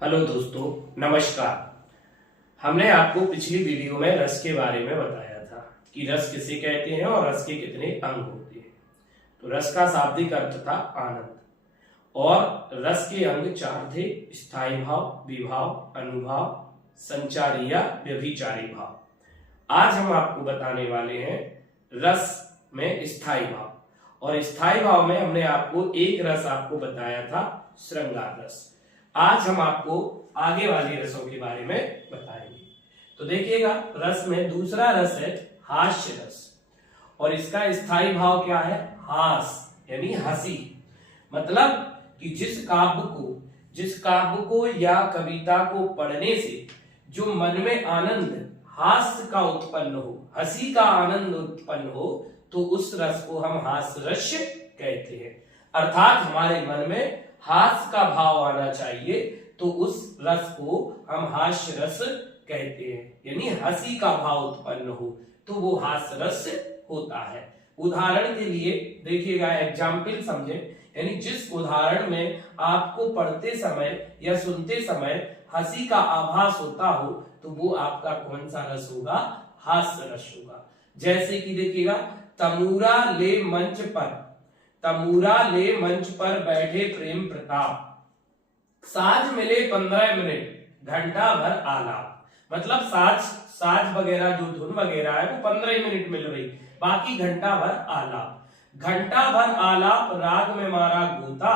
Hello दोस्तों, नमस्कार। हमने आपको पिछली वीडियो में रस के बारे में बताया था कि रस किसे कहते हैं और रस के कितने अंग होते हैं। तो रस का शाब्दिक अर्थ था आनंद और रस के अंग चार थे: स्थायी भाव, विभाव, अनुभाव, संचारी या व्यभिचारी भाव। आज हम आपको बताने वाले हैं रस में स्थायी भाव। और स्थायी भाव में हमने आपको एक रस आपको बताया था, श्रृंगार रस। आज हम आपको आगे वाले रसों के बारे में बताएंगे। तो देखिएगा, रस में दूसरा रस है हास्य रस और इसका स्थायी भाव क्या है? हास यानी हंसी। मतलब कि जिस काव्य को या कविता को पढ़ने से जो मन में आनंद, हास्य का उत्पन्न हो, हंसी का आनंद उत्पन्न हो, तो उस रस को हम हास्य रस कहते हैं। अर्थात हमारे मन में हास्य का भाव आना चाहिए, तो उस रस को हम हास्य रस कहते हैं। यानी हंसी का भाव उत्पन्न हो तो वो हास्य रस होता है। उदाहरण के लिए देखिएगा, एग्जाम्पल समझे। यानी जिस उदाहरण में आपको पढ़ते समय या सुनते समय हंसी का आभास होता हो, तो वो आपका कौन सा रस होगा? हास्य रस होगा। जैसे कि देखिएगा, तमूरा ले मंच पर बैठे प्रेम प्रताप, साज मिले 15 मिनट, घंटा भर आलाप। मतलब साज वगैरह जो धुन वगैरह है वो 15 मिनट मिल रही, बाकी घंटा भर आलाप। घंटा भर आलाप राग में मारा गोता,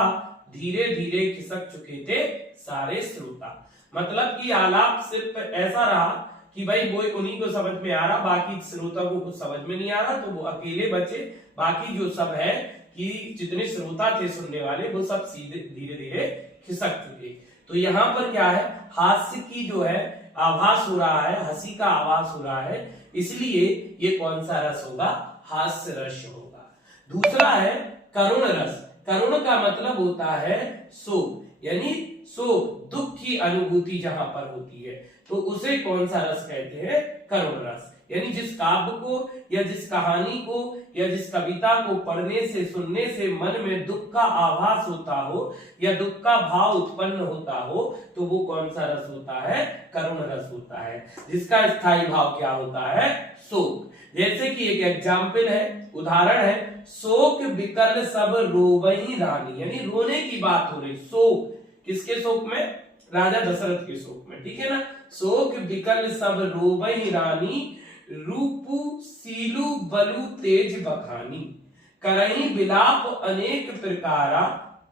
धीरे धीरे खिसक चुके थे सारे श्रोता। मतलब कि आलाप सिर्फ ऐसा रहा कि भाई वो उन्हीं को समझ में आ रहा, बाकी श्रोता को कुछ समझ में नहीं आ रहा, तो वो अकेले बचे। बाकी जो सब है कि जितने श्रोता थे सुनने वाले, वो सब सीधे धीरे धीरे खिसक चुके। तो यहाँ पर क्या है? हास्य की जो है आभास हो रहा है, हंसी का आभास हो रहा है, इसलिए ये कौन सा रस होगा? हास्य रस होगा। दूसरा है करुण रस। करुण का मतलब होता है शोक, यानी शोक, दुख की अनुभूति जहां पर होती है, तो उसे कौन सा रस कहते हैं? करुण रस। यानी जिस काव्य को या जिस कहानी को या जिस कविता को पढ़ने से, सुनने से मन में दुख का आभास होता हो या दुख का भाव उत्पन्न होता हो, तो वो कौन सा रस होता है? करुण रस होता है, जिसका स्थायी भाव क्या होता है? शोक। जैसे कि एक एग्जाम्पल है, उदाहरण है, शोक विकल सब रोवई रानी। यानी रोने की बात हो रही। शोक किसके शोक में? राजा दशरथ के शोक में, ठीक है ना। शोक विकल सब रोवई रानी, रूपु सीलु बलु तेज बखानी, करही विलाप अनेक प्रकारा,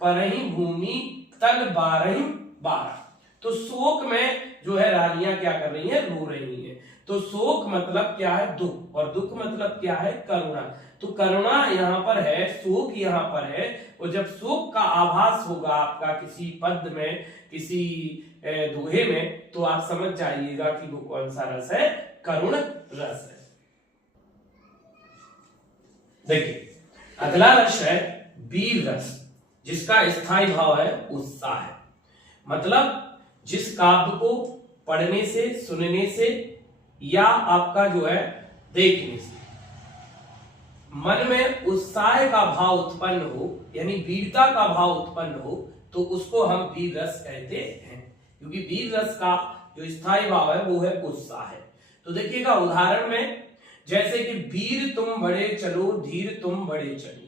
परही भूमि तल बारही बारा। तो शोक में जो है रानियां क्या कर रही हैं? रो रही हैं। तो शोक मतलब क्या है? दुख, और दुख मतलब क्या है? करुणा। तो करुणा यहाँ पर है, शोक यहाँ पर है। और जब शोक का आभास होगा आपका किसी पद में, किसी दोहे में, तो आप समझ जाइएगा कि वो कौन सा रस है? करुण रस है। देखिए, अगला रस है वीर रस, जिसका स्थायी भाव है उत्साह। मतलब जिस काव्य को पढ़ने से, सुनने से या आपका जो है देखने से मन में उत्साह का भाव उत्पन्न हो, यानी वीरता का भाव उत्पन्न हो, तो उसको हम वीर रस कहते हैं। क्योंकि वीर रस का जो स्थायी भाव है वो है उत्साह है। तो देखिएगा, उदाहरण में जैसे कि वीर तुम बड़े चलो, धीर तुम बड़े चलो,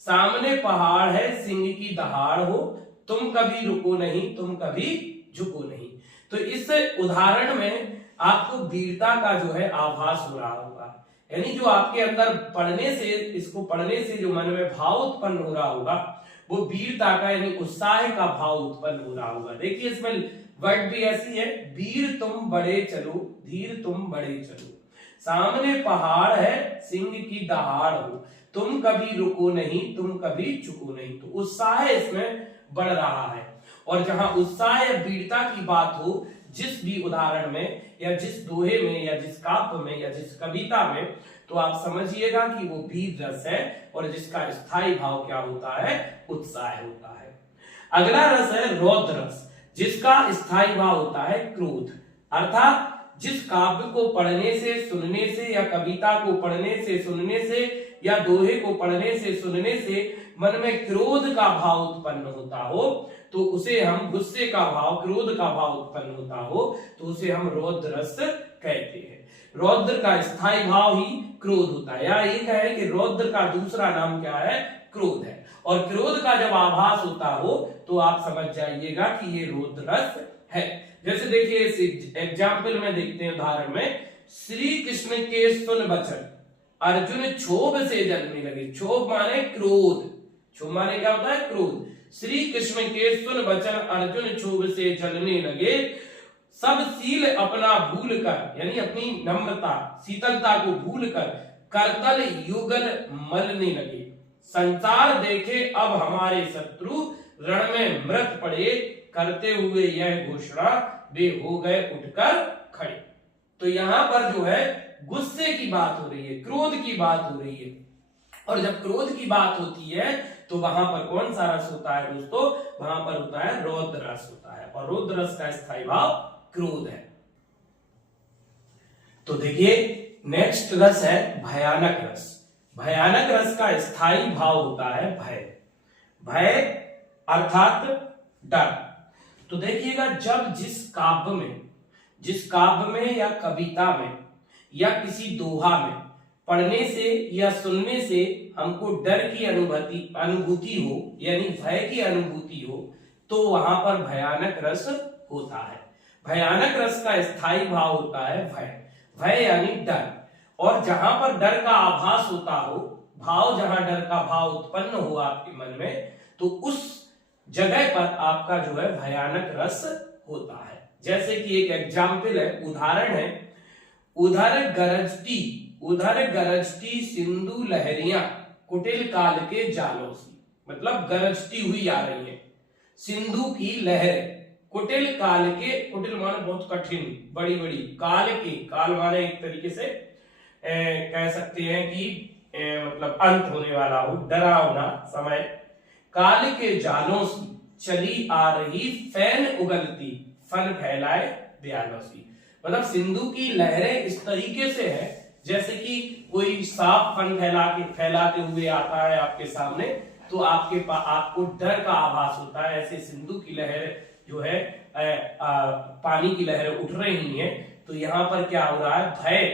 सामने पहाड़ है सिंह की दहाड़ हो, तुम कभी रुको नहीं, तुम कभी झुको नहीं। तो इस उदाहरण में आपको वीरता का जो है आभास हो रहा होगा। यानी जो आपके अंदर पढ़ने से, इसको पढ़ने से जो मन में भाव उत्पन्न हो रहा होगा, वो वीरता का यानी उत्साह का भाव उत्पन्न हो रहा होगा। देखिए, इसमें वर्ड भी ऐसी है, वीर तुम बड़े चलो, धीर तुम बड़े चलो, सामने पहाड़ है सिंह की दहाड़ हो, तुम कभी रुको नहीं, तुम कभी झुको नहीं। तो उत्साह इसमें बढ़ रहा है। और जहां उत्साह या वीरता की बात हो, जिस भी उदाहरण में या जिस दोहे में या जिस काव्य में या जिस कविता में, तो आप समझिएगा कि वो वीर रस है। और जिसका स्थायी भाव क्या होता है? उत्साह होता है। अगला रस है रौद्र रस, जिसका स्थायी भाव होता है क्रोध। अर्थात जिस काव्य को पढ़ने से, सुनने से या कविता को पढ़ने से, सुनने से या दोहे को पढ़ने से, सुनने से मन में क्रोध का भाव उत्पन्न होता हो, तो उसे हम गुस्से का भाव, क्रोध का भाव उत्पन्न होता हो तो उसे हम रौद्र रस कहते हैं। रौद्र का स्थायी भाव ही क्रोध होता है, या ये कहे कि रौद्र का दूसरा नाम क्या है, क्रोध है। और क्रोध का जब आभास होता हो तो आप समझ जाइएगा कि ये रौद्र रस है। जैसे देखिए इस एग्जाम्पल में देखते हैं, उदाहरण में, श्री कृष्ण के सुन बचन अर्जुन क्षोभ से जलने लगे। क्षोभ माने क्रोध, क्षोभ माने क्या होता है, क्रोध। श्री कृष्ण के सुन बचन अर्जुन क्षोभ से जलने लगे, सब सील अपना भूल कर, यानी अपनी नम्रता शीतलता को भूल कर करतल युगल मलने लगे। संसार देखे अब हमारे शत्रु, रण में मृत पड़े, करते हुए यह घोषणा वे हो गए उठकर खड़े। तो यहां पर जो है गुस्से की बात हो रही है, क्रोध की बात हो रही है। और जब क्रोध की बात होती है तो वहां पर कौन सा रस होता है दोस्तों, वहां पर होता है रौद्र रस होता है। और रौद्र रस का स्थायी भाव क्रोध है। तो देखिए नेक्स्ट रस है भयानक रस। भयानक रस का स्थायी भाव होता है भय। भय अर्थात डर। तो देखिएगा, जब जिस काव्य में या कविता में या किसी दोहा में पढ़ने से या सुनने से हमको डर की अनुभूति हो, यानी भय की अनुभूति हो, तो वहां पर भयानक रस होता है। भयानक रस का स्थायी भाव होता है भय। भय यानी डर। और जहां पर डर का आभास होता हो, जहां डर का भाव उत्पन्न हो आपके मन में, तो उस जगह पर आपका जो है भयानक रस होता है। जैसे कि एक एग्जाम्पल है, उदाहरण है, उधर गरजती सिंधु लहरियां कुटिल काल के जालों से। मतलब गरजती हुई आ रही है सिंधु की लहर, कुटिल काल के, कुटिल माने बहुत कठिन, बड़ी बड़ी, काल माने एक तरीके से कह सकते हैं कि मतलब अंत होने वाला हो, डरावना समय। काल के जालों से चली आ रही फैन उगलती, फन फैलाए दयालों सी। मतलब सिंधु की लहरें इस तरीके से है जैसे कि कोई सांप फन फैलाते हुए आता है आपके सामने, तो आपको डर का आभास होता है। ऐसे सिंधु की लहर जो है पानी की लहरें उठ रही हैं, तो यहाँ पर क्या हो रहा है,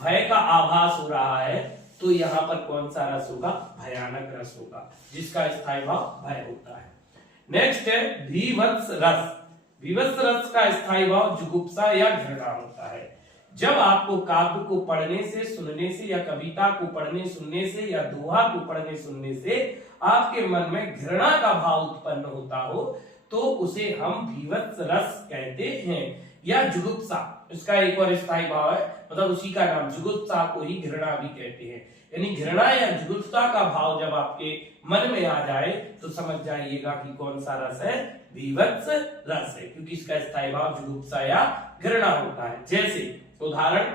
भय का आभास हो रहा है। तो यहाँ पर कौन सा रस होगा, भयानक रस होगा, जिसका स्थायी भाव भय होता है। नेक्स्ट है भीभत्स रस। भीभत्स रस का स्थायी भाव जुगुप्सा या घृणा होता है। जब आपको काव्य को पढ़ने से, सुनने से, या कविता को पढ़ने सुनने से, या दोहा को पढ़ने सुनने से आपके मन में घृणा का भाव उत्पन्न होता हो, तो उसे हम भीभत्स रस कहते हैं। या जुगुप्सा, इसका एक और स्थायी भाव है, मतलब उसी का नाम, जुगुप्सा को ही घृणा भी कहते हैं। यानी घृणा या जुगुप्सा का भाव जब आपके मन में आ जाए तो समझ जाइएगा कि कौन सा रस है, भीभत्स रस है, क्योंकि इसका स्थायी भाव जुगुप्सा या घृणा होता है। जैसे उदाहरण,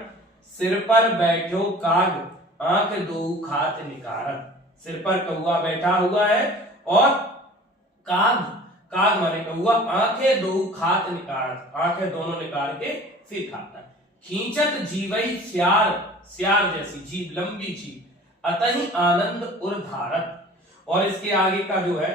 सिर पर बैठो काग आंख दो खात निकारत। सिर पर कौआ बैठा हुआ है और काग माने कौआ, आंखें दो खात निकारत, आंखें दोनों निकाल के फिर खाता है। खींचत जीवई स्यार जैसी जीभ, लंबी जीभ, अतहि आनंद उर्धारत। और इसके आगे का जो है,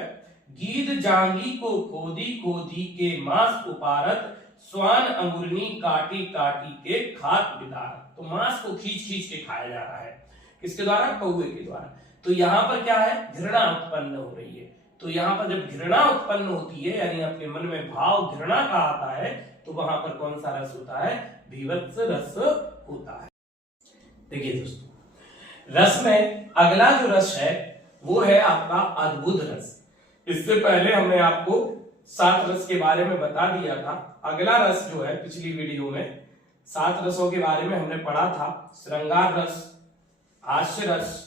गीद जांगी को खोदी के मांस उपारत, स्वान अंगुरनी काटी के खात बिदारत। तो मांस को खींच के खाया जा रहा है, किसके द्वारा, कौवे के द्वारा। तो यहाँ पर क्या है, घृणा उत्पन्न हो रही है। तो यहाँ पर जब घृणा उत्पन्न होती है, यानी आपके मन में भाव घृणा का आता है, तो वहां पर कौन सा रस होता है, भीभत्स रस होता है। देखिए दोस्तों, रस में अगला जो रस है वो है आपका अद्भुत रस। इससे पहले हमने आपको 7 रस के बारे में बता दिया था। अगला रस जो है, पिछली वीडियो में 7 रसों के बारे में हमने पढ़ा था, श्रृंगार रस, हास्य रस,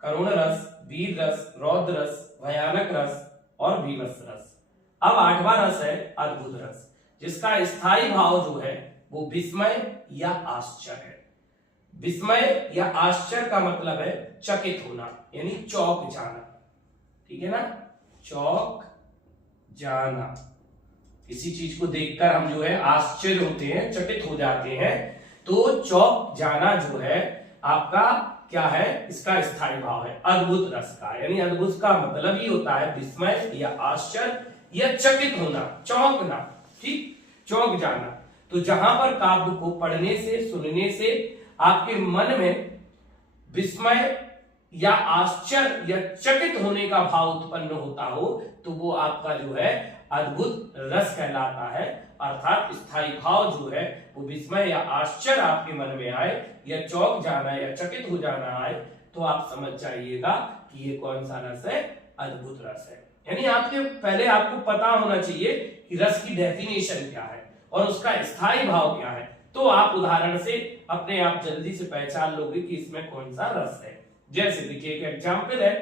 करुण रस, वीर रस, रौद्र रस, भयानक रस और भीभत्स रस। अब 8वां रस है अद्भुत रस, जिसका स्थायी भाव जो है वो विस्मय या आश्चर्य है। विस्मय या आश्चर्य का मतलब है चकित होना, यानी चौंक जाना। ठीक है ना, चौंक जाना, किसी चीज को देखकर हम जो है आश्चर्य होते हैं, चकित हो जाते हैं। तो चौंक जाना जो है आपका क्या है, इसका स्थायी भाव है अद्भुत रस का। यानी अद्भुत का मतलब ही होता है विस्मय या आश्चर्य या चकित होना, चौंकना, ठीक, चौंक जाना। तो जहां पर काव्य को पढ़ने से, सुनने से आपके मन में विस्मय या आश्चर्य या चकित होने का भाव उत्पन्न होता हो तो वो आपका जो है अद्भुत रस कहलाता है। अर्थात स्थायी भाव जो है वो विस्मय या आश्चर्य आपके मन में आए या चौंक जाना या चकित हो जाना आए तो आप समझ जाइएगा कि ये कौन सा रस है, अद्भुत रस है। यानी आपके पहले आपको पता होना चाहिए कि रस की डेफिनेशन क्या है और उसका स्थायी भाव क्या है, तो आप उदाहरण से अपने आप जल्दी से पहचान लोगे कि इसमें कौन सा रस है। जैसे देखिए एक एग्जाम्पल है,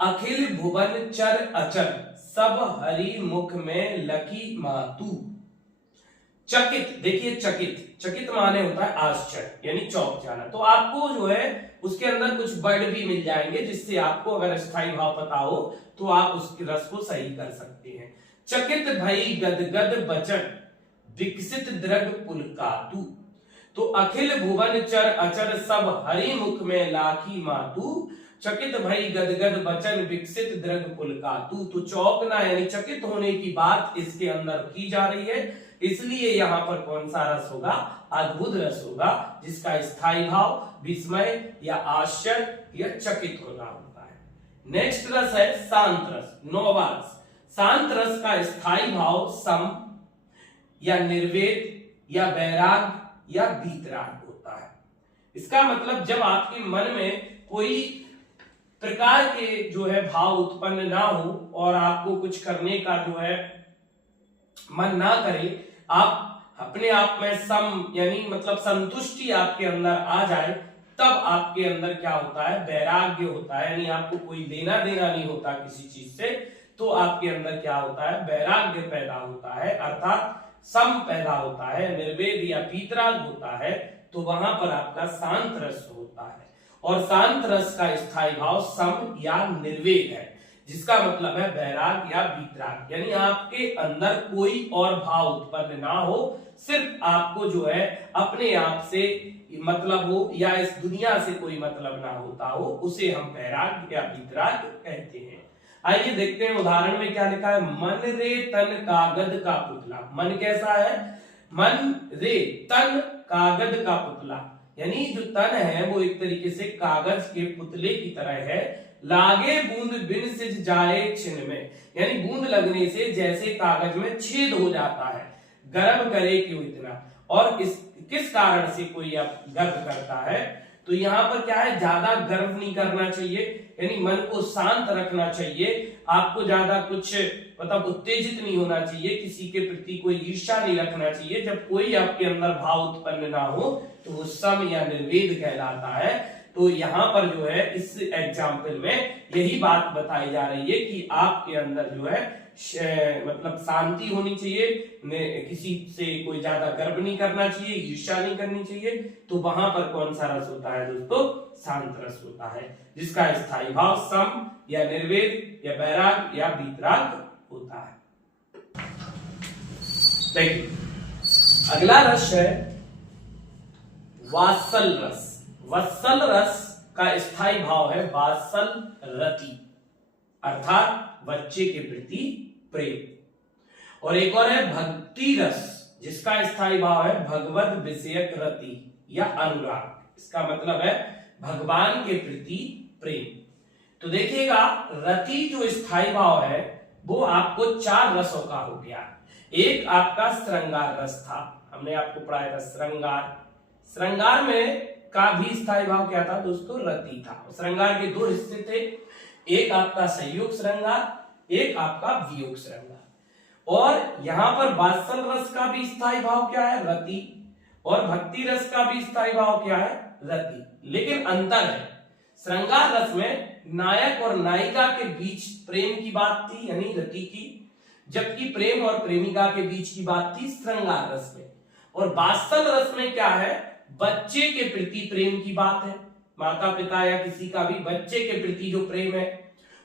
अखिल भुवन चर अचर सब हरि मुख में लकी मातु। चकित, देखिए चकित, चकित माने होता है आश्चर्य यानी चौंक जाना। तो आपको जो है उसके अंदर कुछ वर्ड भी मिल जाएंगे जिससे आपको अगर स्थायी भाव पता हो तो आप उसके रस को सही कर सकते हैं। चकित भई गदगद बचन विकसित द्रग पुलकातु। तो अखिल भुवन चर अचर सब हरि मुख में लाखी मातु, चकित भई गदगद बचन विकसित द्रग पुलकातु। तो चौंकना यानी चकित होने की बात इसके अंदर की जा रही है, इसलिए यहाँ पर कौन सा रस होगा, अद्भुत रस होगा जिसका स्थायी भाव विस्मय या आश्चर्य या चकित होना होता है। नेक्स्ट रस है शांत रस, नौवां रस। शांत रस का स्थायी भाव सम या निर्वेद या वैराग या वीतराग होता है। इसका मतलब जब आपके मन में कोई प्रकार के जो है भाव उत्पन्न ना हो और आपको कुछ करने का जो है मन ना करे, आप अपने आप में सम यानी मतलब संतुष्टि आपके अंदर आ जाए, तब आपके अंदर क्या होता है, वैराग्य होता है। यानी आपको कोई लेना देना नहीं होता किसी चीज से, तो आपके अंदर क्या होता है, वैराग्य पैदा होता है, अर्थात सम पैदा होता है, निर्वेद या वीतराग होता है। तो वहां पर आपका शांत रस होता है और शांत रस का स्थायी भाव सम या निर्वेद है, जिसका मतलब है वैराग या वीतराग। यानी आपके अंदर कोई और भाव उत्पन्न ना हो, सिर्फ आपको जो है अपने आप से मतलब हो या इस दुनिया से कोई मतलब ना होता हो, उसे हम वैराग या वीतराग कहते हैं। आइए देखते हैं उदाहरण में क्या लिखा है, मन रे तन कागज का पुतला। मन कैसा है, मन रे तन कागज का पुतला, यानी जो तन है वो एक तरीके से कागज के पुतले की तरह है। लागे बूंद बिन सिज जाए छिन में, यानी बूंद लगने से जैसे कागज में छेद हो जाता है। गर्व करे क्यों इतना, और इस किस कारण से कोई अब गर्व करता है, तो यहाँ पर क्या है, ज्यादा गर्व नहीं करना चाहिए, यानी मन को शांत रखना चाहिए। आपको ज्यादा कुछ मतलब उत्तेजित नहीं होना चाहिए, किसी के प्रति कोई ईर्ष्या नहीं रखना चाहिए। जब कोई आपके अंदर भाव उत्पन्न ना हो तो वो सम या निर्वेद कहलाता है। तो यहाँ पर जो है इस एग्जाम्पल में यही बात बताई जा रही है कि आपके अंदर जो है मतलब शांति होनी चाहिए, किसी से कोई ज्यादा गर्व नहीं करना चाहिए, ईर्ष्या नहीं करनी चाहिए। तो वहां पर कौन सा रस होता है दोस्तों, शांत रस होता है, जिसका स्थायी भाव सम या निर्वेद या वैराग या वीतराग होता है। देखिए अगला रस है वात्सल रस। वत्सल रस का स्थायी भाव है वात्सल रति, अर्थात बच्चे के प्रति प्रेम। और एक और है भक्ति रस, जिसका स्थायी भाव है भगवत विषयक रति या अनुराग। इसका मतलब है भगवान के प्रति प्रेम। तो देखिएगा रति जो स्थायी भाव है वो आपको 4 रसों का हो गया। एक आपका श्रृंगार रस था, हमने आपको पढ़ाया था श्रृंगार। श्रृंगार में का भी स्थायी भाव क्या था दोस्तों, रति था। श्रृंगार के 2 हिस्से थे, एक आपका संयोग श्रृंगार, एक आपका वियोग श्रृंगार। और यहाँ पर वात्सल रस का भी स्थायी भाव क्या है, रति, और भक्ति रस का भी स्थायी भाव क्या है, रति। लेकिन अंतर है, श्रृंगार रस में नायक और नायिका के बीच प्रेम की बात थी यानी रति की, जबकि प्रेम और प्रेमिका के बीच की बात थी श्रृंगार रस में। और वात्सल रस में क्या है, बच्चे के प्रति प्रेम की बात है, माता पिता या किसी का भी बच्चे के प्रति जो प्रेम है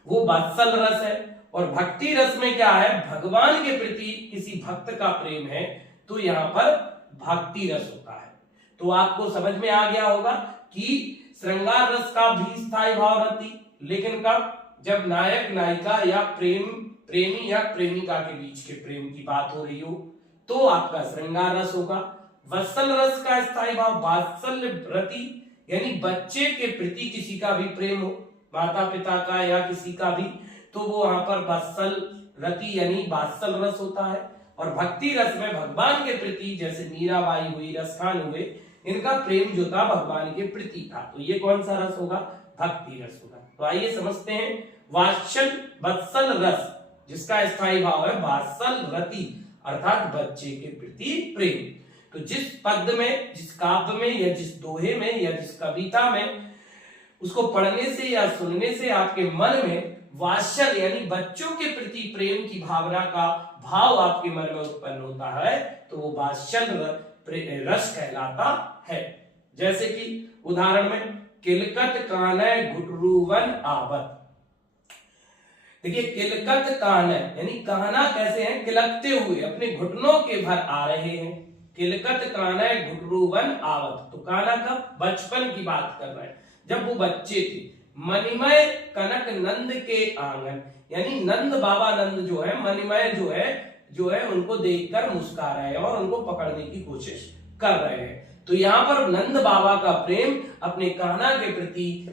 वो वात्सल रस है। और भक्ति रस में क्या है, भगवान के प्रति किसी भक्त का प्रेम है, तो यहाँ पर भक्ति रस होता है। तो आपको समझ में आ गया होगा कि श्रृंगार रस का भी स्थायी भाव रति, लेकिन कब, जब नायक नायिका या प्रेम प्रेमी या प्रेमिका के बीच के प्रेम की बात हो रही हो तो आपका श्रृंगार रस होगा। वत्सल रस का स्थायी भाव वात्सल्य रति यानी बच्चे के प्रति किसी का भी प्रेम हो, माता पिता का या किसी का भी, तो वो वहां पर वत्सल रति यानी वात्सल रस होता है। और भक्ति रस में भगवान के प्रति, जैसे मीराबाई हुई, रसखान हुए, इनका प्रेम जो था भगवान के प्रति था, तो ये कौन सा रस होगा? भक्ति रस होगा। तो आइए समझते हैं वत्सल रस जिसका स्थायी भाव है वात्सल रति अर्थात बच्चे के प्रति प्रेम। तो जिस पद में, जिस काव्य में या जिस दोहे में या जिस कविता में उसको पढ़ने से या सुनने से आपके मन में वात्सल यानी बच्चों के प्रति प्रेम की भावना का भाव आपके मन में उत्पन्न होता है तो वो वात्सल रस कहलाता है। जैसे कि उदाहरण में किलकत कानय घुटरूवन आवत। देखिए किलकत कानय यानी कहना कैसे है? किलकते हुए अपने घुटनों के भर आ रहे हैं। किलकत कानय घुटरूवन आवत, तो काना का बचपन की बात कर रहे हैं, जब वो बच्चे थे। मणिमय कनक नंद के आंगन यानी नंद बाबा नंद जो है, मणिमय जो है उनको देखकर मुस्कुरा रहे हैं और उनको पकड़ने की कोशिश कर रहे हैं। तो यहाँ पर नंद बाबा का प्रेम अपने कान्हा के प्रति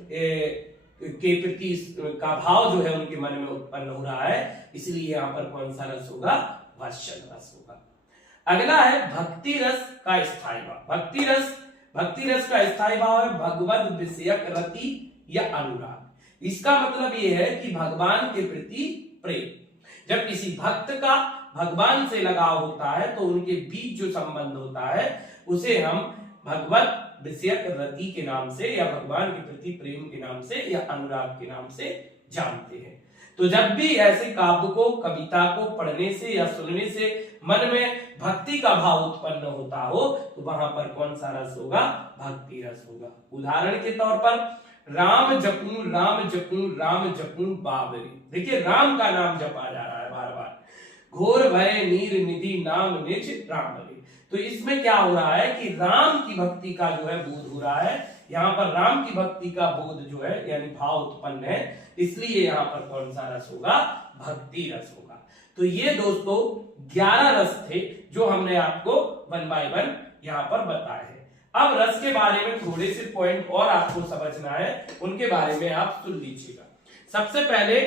का भाव जो है उनके मन में उत्पन्न हो रहा है, इसलिए यहाँ पर कौन सा रस होगा? वात्सल रस होगा। अगला है भक्ति रस का स्थायी भाव। भक्ति रस का स्थायी भाव है भगवद विषयक रति या अनुराग। इसका मतलब ये है कि भगवान के प्रति प्रेम। जब किसी भक्त का भगवान से लगाव होता है तो उनके बीच जो संबंध होता है उसे हम भगवत विषयक रति के नाम से या भगवान के प्रति प्रेम के नाम से या अनुराग के नाम से जानते हैं। तो जब भी ऐसे काव्य को, कविता को पढ़ने से या सुनने से मन में भक्ति का भाव उत्पन्न होता हो तो वहां पर कौन सा रस होगा? भक्ति रस होगा। उदाहरण के तौर पर राम जपूं बाबरी। देखिए राम का नाम जपा जा रहा है बार बार। घोर भय नीर निधि नाम निज राम रे। तो इसमें क्या हो रहा है कि राम की भक्ति का जो है बोध हो रहा है। यहाँ पर राम की भक्ति का बोध जो है यानी भाव उत्पन्न है, इसलिए यहाँ पर कौन सा रस होगा? भक्ति रस होगा। तो ये दोस्तों 11 रस थे जो हमने आपको 1 by 1 यहाँ पर बताए हैं। अब रस के बारे में थोड़े से पॉइंट और आपको समझना है, उनके बारे में आप सुन लीजिएगा। सबसे पहले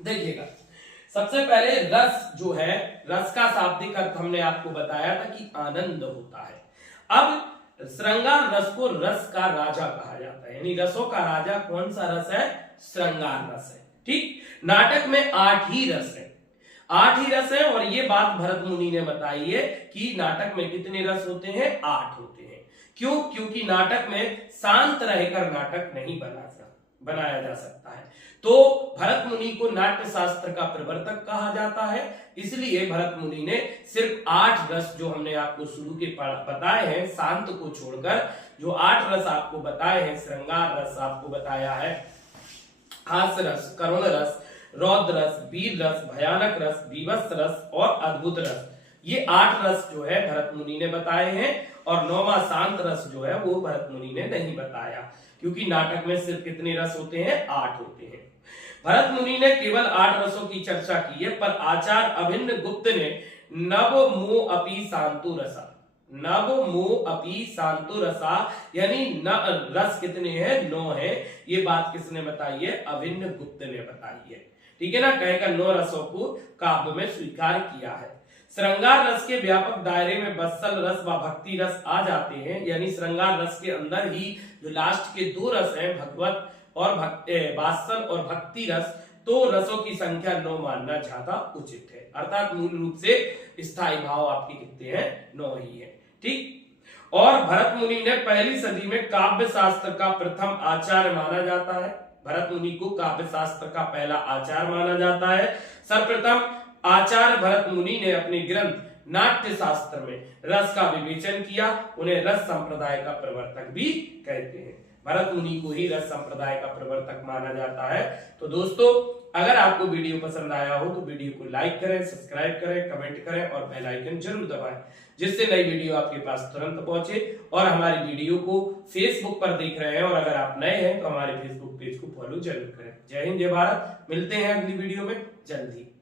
देखिएगा, सबसे पहले रस जो है, रस का शाब्दिक अर्थ हमने आपको बताया था कि आनंद होता है। अब श्रृंगार रस को रस का राजा कहा जाता है, यानी रसों का राजा कौन सा रस है? श्रृंगार रस है। ठीक, नाटक में 8 ही रस है, 8 ही रस है। और ये बात भरत मुनि ने बताई है कि नाटक में कितने रस होते हैं? 8 होते हैं। क्यों? क्योंकि नाटक में शांत रहकर नाटक नहीं बनाया जा सकता है। तो भरत मुनि को नाट्य शास्त्र का प्रवर्तक कहा जाता है, इसलिए भरत मुनि ने सिर्फ 8 रस जो हमने आपको शुरू के बताए हैं, शांत को छोड़कर जो 8 रस आपको बताए हैं, श्रृंगार रस आपको बताया है, हास्य रस, करुण रस, रौद्र रस, वीर रस, भयानक रस, बीभत्स रस और अद्भुत रस, ये 8 रस जो है भरत मुनि ने बताए हैं। और 9वां शांत रस जो है वो भरत मुनि ने नहीं बताया, क्योंकि नाटक में सिर्फ कितने रस होते हैं? 8 होते हैं। भरत मुनि ने केवल 8 रसों की चर्चा की है, पर आचार्य अभिन्न गुप्त ने नव मोह अपि शांतु रसा, नव मोह अपि शांतु रसा यानी रस कितने हैं? 9 है। ये बात किसने बताई है? अभिन्न गुप्त ने बताई है। ठीक है ना, कहकर 9 रसों को काव्य में स्वीकार किया है। श्रृंगार रस के व्यापक दायरे में वत्सल रस व भक्ति रस आ जाते हैं, यानी श्रृंगार रस के अंदर ही जो लास्ट के 2 रस हैं, भगवत और वात्सल और भक्ति रस, तो रसों की संख्या 9 मानना ज्यादा उचित है। अर्थात मूल रूप से स्थायी भाव आपके कितने हैं? 9 ही है। ठीक, और भरत मुनि ने 1ली सदी में काव्य शास्त्र का प्रथम आचार्य माना जाता है। भरत मुनि को काव्य शास्त्र का पहला आचार्य माना जाता है। सर्वप्रथम आचार्य भरत मुनि ने अपने ग्रंथ नाट्य शास्त्र में रस का विवेचन किया। उन्हें रस संप्रदाय का प्रवर्तक भी कहते हैं। भरत मुनि को ही रस संप्रदाय का प्रवर्तक माना जाता है। तो दोस्तों, अगर आपको वीडियो पसंद आया हो तो वीडियो को लाइक करें, सब्सक्राइब करें, कमेंट करें और बेल आइकन जरूर दबाएं, जिससे नई वीडियो आपके पास तुरंत पहुंचे। और हमारी वीडियो को फेसबुक पर देख रहे हैं और अगर आप नए हैं तो हमारे फेसबुक पेज को फॉलो जरूर करें। जय हिंद, जय भारत। मिलते हैं अगली वीडियो में। जल्दी।